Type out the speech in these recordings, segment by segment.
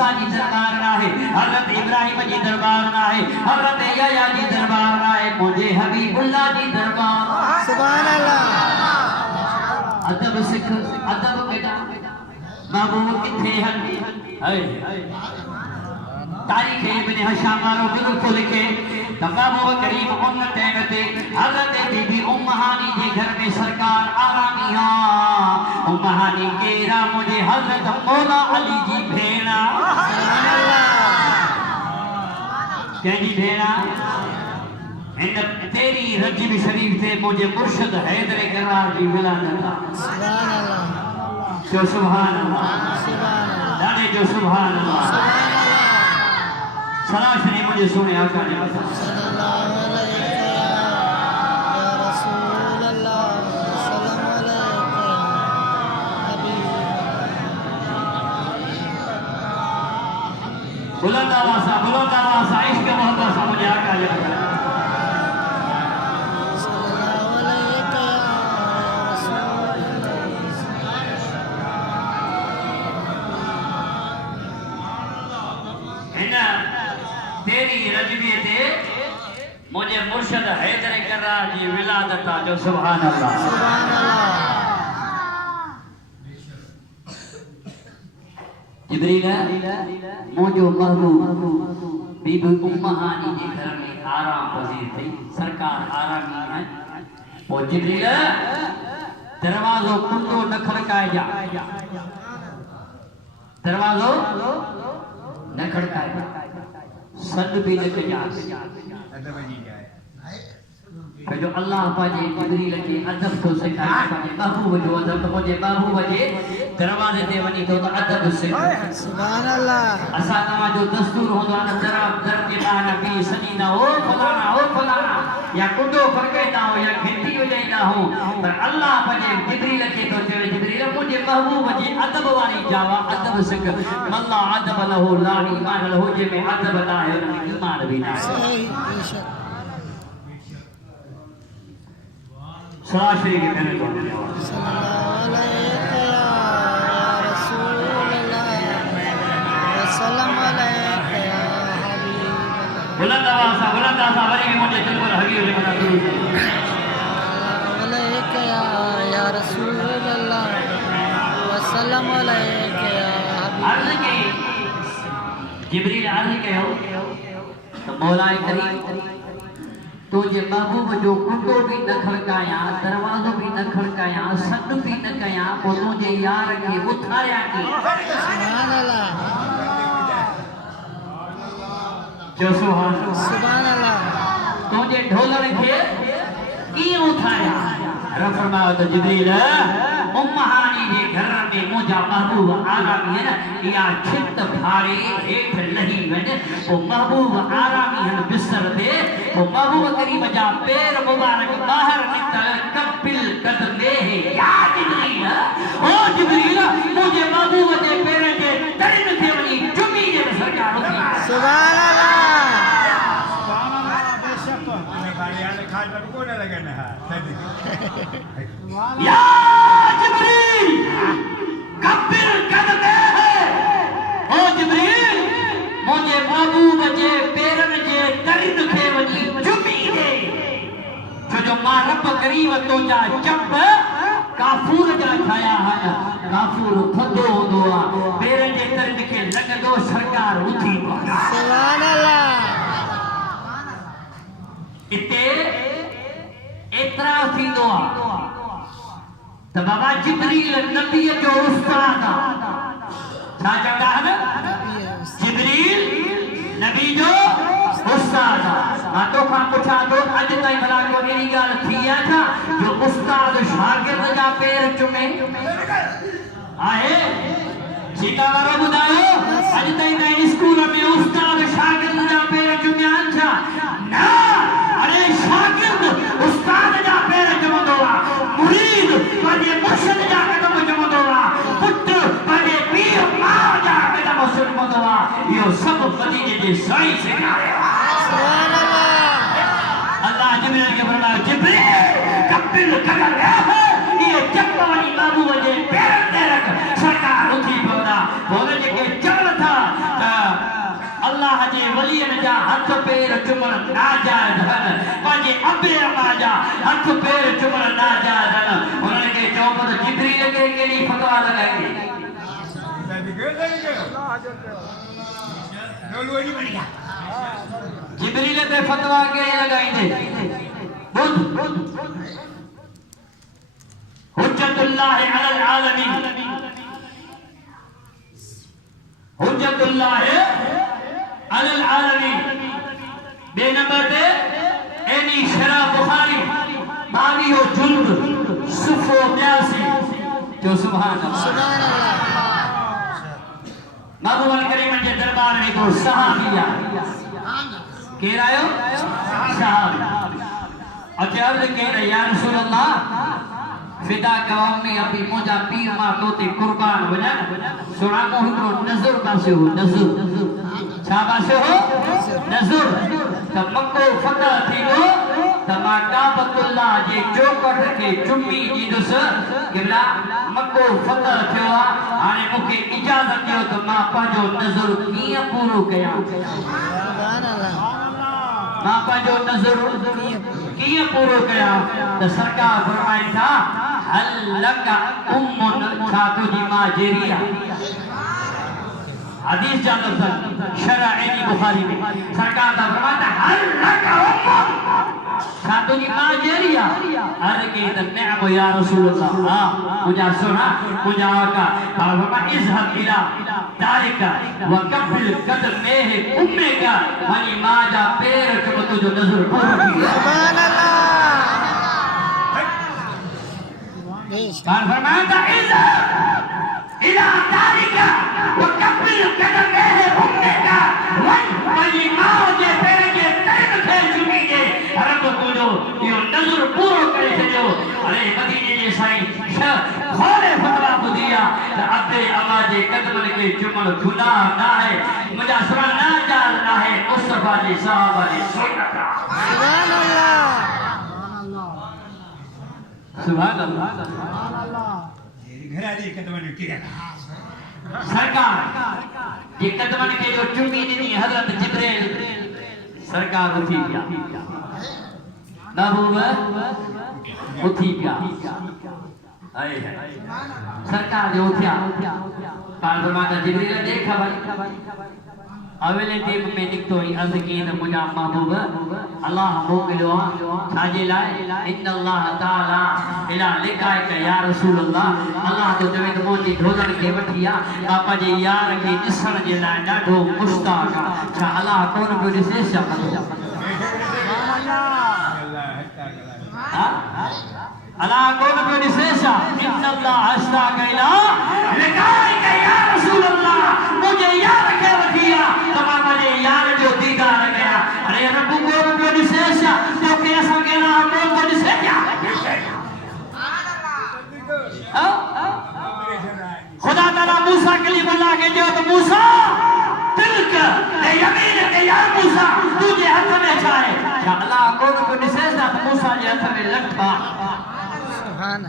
ईसा जी दरबार ना है, हजरत इब्राहिम जी दरबार ना है, हजरत यहया जी दरबार ना है, मुझे हबीबुल्लाह जी दरबार। सुभान अल्लाह। अदब सिख अदब बेटा महबूब किथे है तारीख इब्न हशाम वारो बिल्कुल को लिखे महबूब करीम उन टाइम पे हजरत बीबी उम्म हानी के घर में सरकार आरामी हा उम्म हानी केरा मुझे हजरत मौला अली जी भेणा कहजी भेणा इन तेरी रजीब शरीफ से मुझे मुर्शिद हैदर करार जी विलादत। सुभान अल्लाह। जो सुभान अल्लाह सुभान अल्लाह। दाने जो सुभान अल्लाह। सलाह शरीफ मुझे सुने आका ने बता सल्लल्लाहु अलैहि या रसूल अल्लाह सल्लल्लाहु अलैहि हबीब। बुलंद आवाज़ इश्क मोहब्बत से मुझे आका ने बता सल्लल्लाहु अलैहि या रसूल अल्लाह। तेरी रजबी ते मुझे मुर्शिद हैदर करार जी विलादत जो सुभान अल्लाह। सुभान अल्लाह। जिब्रील मुझो महबूब बीबी उम्म हानी के घर में आराम पजीर थी सरकार आरामी है वो जिब्रील दरवाजो कुंडो न खड़काए जा दरवाजो न खड़काए सद भी न कजा जो अल्लाह पाजे जिब्रील के अदब को सिखाए पाजे महबूब जो अदब मुझे महबूब जे दरवाजे ते वनी तो अदब से सुभान अल्लाह। असा तवा जो दस्तूर होंदो न दरब दर के बाना भी सनीना हो फलाना या कुंडो फरकेता हो या गिट्टी हो जाइना हो पर अल्लाह पाजे जिब्रील के तो चवे जिब्रील मुझे महबूब जी अदब वाली जावा अदब सिख अल्लाह अदब लहु ला ईमान लहु जे में अदब ना है ईमान भी ना है। सही बेशक। सलाह शरीफ के पहले तो सल्लल्लाहु अलैहि या रसूल अल्लाह सल्लल्लाहु अलैहि या हबीब। बुलंद आवाज़ वरी भी मुझे दिल पर हबीब ने बता दी अलैहि या रसूल अल्लाह सल्लल्लाहु अलैहि या हबीब। अर्ज की जिब्रील अर्ज कयो तो मौला करीम तुझे महबूब जो कुंडो भी न खड़काया दरवाजो भी न खड़काया सद भी न कया वो तुझे यार के उठाया की सुभान अल्लाह। जो सुभान सुभान अल्लाह। तुझे ढोलर के की उठाया रब फरमाओ तो जिब्रील उम्म हानी के घर में मुझा महबूब आरामी है ना या छित भारे हेठ लही वने वो महबूब आरामी है बिस्तर दे वो महबूब करीम जा पैर मुबारक बाहर निकल कपिल कदमे है या जिब्रील ओ जिब्रील मुझे महबूब दे पैर के तरिन थे वनी जुमी जे सरकार उठी। सुभान अल्लाह। सुभान अल्लाह बेशक ने गाड़ियां ने खाल पर को न लगे ना या जिब्रील कपिल कदमे है ओ जिब्रील मुझे महबूब जे पैरन जे तरिन थे वनी जुमी दे जो मां रब करीम तो जा चप काफूर जा छाया है काफूर थदो होंदो आ पैरन जे तरिन के लगदो सरकार उठी पहुंचा। सुभान अल्लाह। इते एतरा थींदो आ त बाबा जिब्रील नबी जो उस्ताद आ छा चवंदा आहिनि जिब्रील नबी जो उस्ताद आ मां तोखां पुछां थो अॼु ताईं भला को अहिड़ी ॻाल्हि थी आहे छा जो उस्ताद शागिर्द जा पेर चुमे आहे सीता वारो ॿुधायो अॼु ताईं ताईं स्कूल में उस्ताद शागिर्द जा पेर चुमिया आहिनि छा न अरे शागिर्द उस्ताद जा पेर चुमंदो आहे मुरीद पंहिंजे मुर्शिद जा क़दम चुमंदो आहे पुट पंहिंजे पीउ माउ जा क़दम चुमंदो आहे इहो सभु मदीने जे साईं सेखारियो आहे। सुभान अल्लाह। अल्लाह जिब्रील के फरमायो जिब्रील कपिल कदम है ये चप वनी महबूब जे पेरन ते रख सरकार उठी पवंदा बोले जेके चवनि था त जा हथ पैर चुमण नाजायज़ हन पंहिंजे अबे अम्मा जा हथ पैर चुमण नाजायज़ हन उन्हनि खे चओ त जिब्रील खे कहिड़ी फतवा लॻाईंदी जिब्रील ते फतवा कहिड़ी लॻाईंदे ॿुध हुज्जतुल्लाह अलल आलमीन हुज्जतुल्लाह अलल आलमीन बे नंबर पे एनी शरा बुखारी 22 जुल्द सुफ़ो 82 जो सुभान अल्लाह सुभान अल्लाह महबूब करीम जे दरबार में को सहाबी केर आयो सहाबी अच्छा अर्ज़ कई या रसूल अल्लाह फिदा कौमी अभी मुझा पीर मां तोते कुर्बान वजन सुना को हिकड़ो नज़र पासे हो नज़र छा पासे हो नज़र त मक्को फतह थींदो त मां काबतुल्लाह जे चौकट खे चुमी ॾींदुस क़िबला मक्को फतह थियो आ हाणे मूंखे इजाज़त ॾियो त मां पंहिंजो नज़र कीअं पूरो कयां सुभान अल्लाह मां पंहिंजो नज़र कीअं पूरो कयां त सरकार फरमाइनि था हल लका उम्मुन छा तुंहिंजी मां जेरिया हदीस जा लफ़्ज़ शरअ एनी बुखारी में सरकार दा फरमाइनि था हल लका उम्मुन छा तुंहिंजी मां जेरिया अर्ज़ कई त नअम या रसूल अल्लाह हा मुंहिंजा सुना मुंहिंजा आका फरमाया इज़हब इला दारिका व कबिल कदमेह उम्मेका वनी मां जा पैर चुम तुंहिंजो नज़र पूरो थी वियो सुभान अल्लाह قال فرماتا إذا إلى دارك وكبر قدميه أمك وجي ما وجه پیرجه تين کي چميجه رب تجو يو نظر پورو ڪري ڇڏيو هلي مديني جي سائين خولي فتوا ٻڌيا ته ابي اما جي قدمن کي چمڻ گناهه ناهي منهنجا سر ناجائز ناهي مصطفى جي صحابه جي سنت सुभान अल्लाह सुभान अल्लाह सरकार ये कदमन के जो चुमी दी हजरत जिब्रील सरकार उठी गया महबूब उठी गया आए है सरकार जो उठा पार फरमाता जिब्रील देखा भाई अवेले टीम में निकतो ही अर्ज़ की त मुंहिंजा महबूब अल्लाह मोकिलियो छाजे लाइ इन अल्लाह ताला इला लिकायक या रसूल अल्लाह अल्लाह तो चवे त मुंहिंजी ढोलण खे वठी आ मां पंहिंजे यार खे ॾिसण जे लाइ ॾाढो मुश्ताक आ छा अल्लाह कोन पियो ॾिसे छा अल्लाह कोन पियो ॾिसे छा इन अल्लाह अश्ताक इला लिकायक या रसूल अल्लाह मुंहिंजे यार खे वठी आ तमारे यार जो दीदार कया अरे रब को भी विशेष जो के असा के ना को विशेष क्या खुदा ताला मूसा कलीमुल्लाह के जो तो मूसा तिलक ए यमीन के या मूसा तुझे हाथ में छाए क्या अल्लाह को भी विशेष ना मूसा के हाथ में लखा सुभान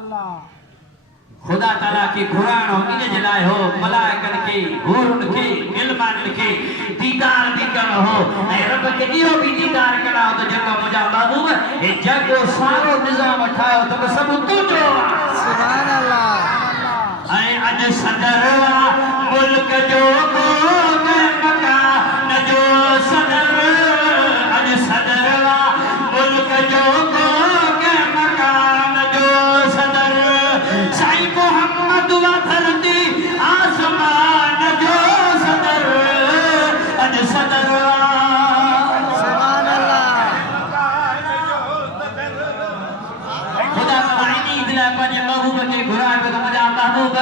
अल्लाह खुदा ताला के कुरान हो इन जलाए हो मलाइकन के हुरुन के इल्मान के दीदार भी करो हो ए रब के इहो भी दीदार करा तो जको मुजा महबूब ए जगो सारो निजाम ठायो तो सब तुझो सुभान अल्लाह ए अज सदरवा मुल्क जो को मका न जो सदर अज सदरवा मुल्क जो को मकान जो सदर साईं मोहम्मद वा धरती आसमान जो सदर अज सदर सुभान अल्लाह खुदा ताईनी दिला पंहिंजे महबूब खे घुराए पियो मुंहिंजा महबूब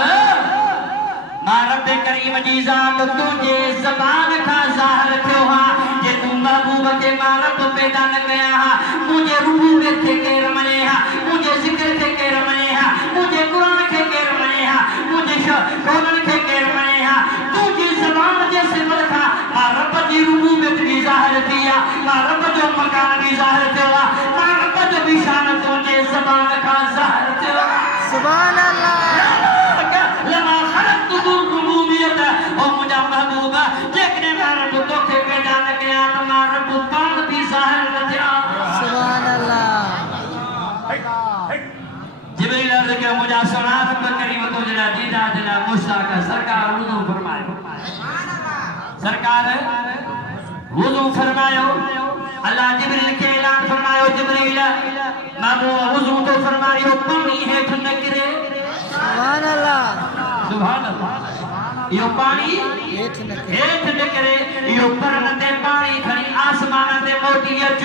मां रब करीम जी ज़ात तुंहिंजे ज़बान खां ज़ाहिर थियो हा जे तूं महबूब खे मां रब पैदा न कया हा मुंहिंजे रुबूबियत खे केर मञे हा मुंहिंजे ज़िक्र खे केर मञे हा मुंहिंजे क़ुरान खे केर मञे हा मुंहिंजे कौलनि खे केर मञे हा तुंहिंजी ज़बान जे सिफ़त खां मां रब जी रुबूबियत बि ज़ाहिर थी आहे मां रब जो मकान बि ज़ाहिर थियो आहे मां रब जो बि शान तुंहिंजे ज़बान खां ज़ाहिर थियो आहे सुभान अल्लाह लमा खलक़तु रुबूबियत ओ मुंहिंजा अल्लाह जिब्रील के ऐलान फरमायो जिब्रील मामू वुजू तो फरमायो पानी हेठ न गिरे सुभान अल्लाह सुभान अल्लाह यो पानी हेठ न हेठ न करे यो परन ते पानी खणी आसमान ते मोटी अच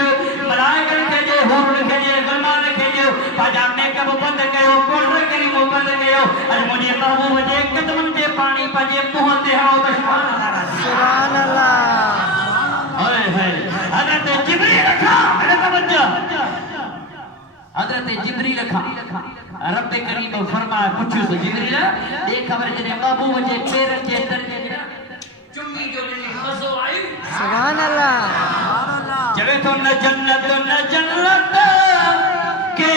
मलाइकन के जे हुर के जे गलमान के जे पाजा मेकअप बंद कयो पाउडर क्रीम बंद कयो अज मुझे महबूब जे कदमन ते पानी पजे मुंह ते हाओ त सुभान अल्लाह सुभान अल्लाह ओए है हजरत जिब्रील खा अरे तवज्जो हजरत जिब्रील खा रब करीम फरमाए पूछो तो जिब्रील ये खबर जने महबूब जे पैर जे दर्जे चुंगी जो ने मजो आई सुभान अल्लाह चले तो न जन्नत के